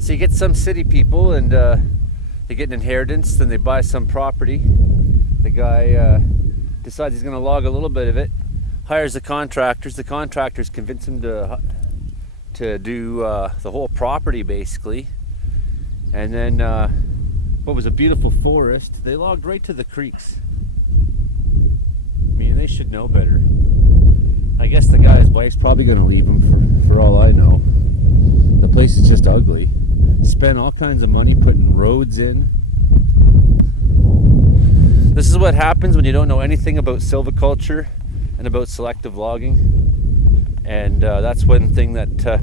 So you get some city people and they get an inheritance, then they buy some property. The guy decides he's going to log a little bit of it, hires the contractors. The contractors convince him to do the whole property basically. And then what was a beautiful forest, they logged right to the creeks. I mean, they should know better. I guess the guy's wife's probably going to leave him for all I know. The place is just ugly. Spent all kinds of money putting roads in. This is what happens when you don't know anything about silviculture and about selective logging. And that's one thing that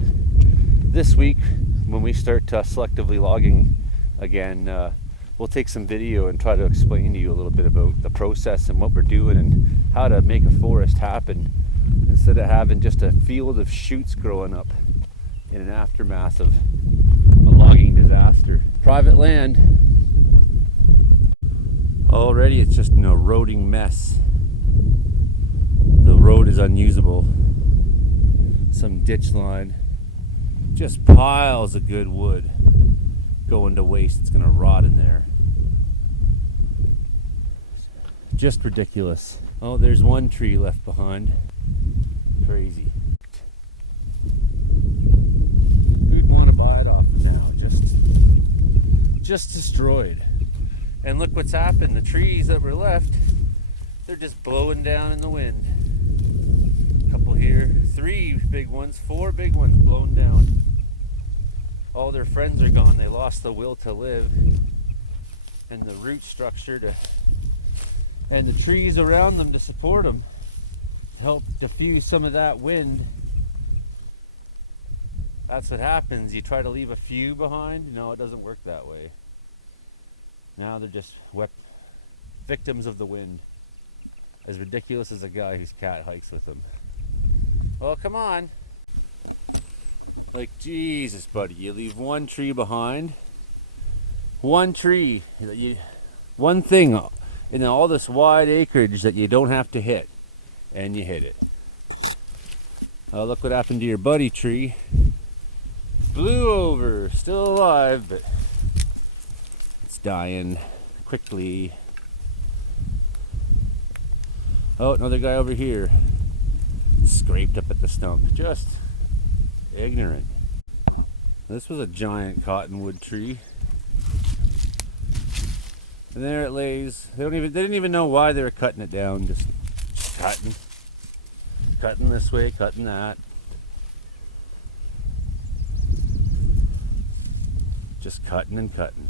this week, when we start selectively logging again, we'll take some video and try to explain to you a little bit about the process and what we're doing and how to make a forest happen instead of having just a field of shoots growing up in an aftermath of a logging disaster. Private land, already it's just an eroding mess. The road is unusable. Some ditch line, just piles of good wood going to waste. It's gonna rot in there. Just ridiculous. Oh, there's one tree left behind. Crazy. Who'd want to buy it off now? Just destroyed. And look what's happened. The trees that were left, they're just blowing down in the wind. A couple here, 3 big ones, 4 big ones blown down. All their friends are gone. They lost the will to live and the root structure and the trees around them to support them, to help diffuse some of that wind. That's what happens. You try to leave a few behind. No, it doesn't work that way. Now they're just victims of the wind. As ridiculous as a guy whose cat hikes with them. Well, come on. Like, Jesus, buddy, you leave one tree behind. One tree. One thing in all this wide acreage that you don't have to hit. And you hit it. Look what happened to your buddy tree. Blew over. Still alive, but it's dying quickly. Oh, another guy over here. Scraped up at the stump. Just ignorant. This was a giant cottonwood tree. And there it lays. They didn't even know why they were cutting it down. Just cutting. Cutting this way, cutting that. Just cutting and cutting.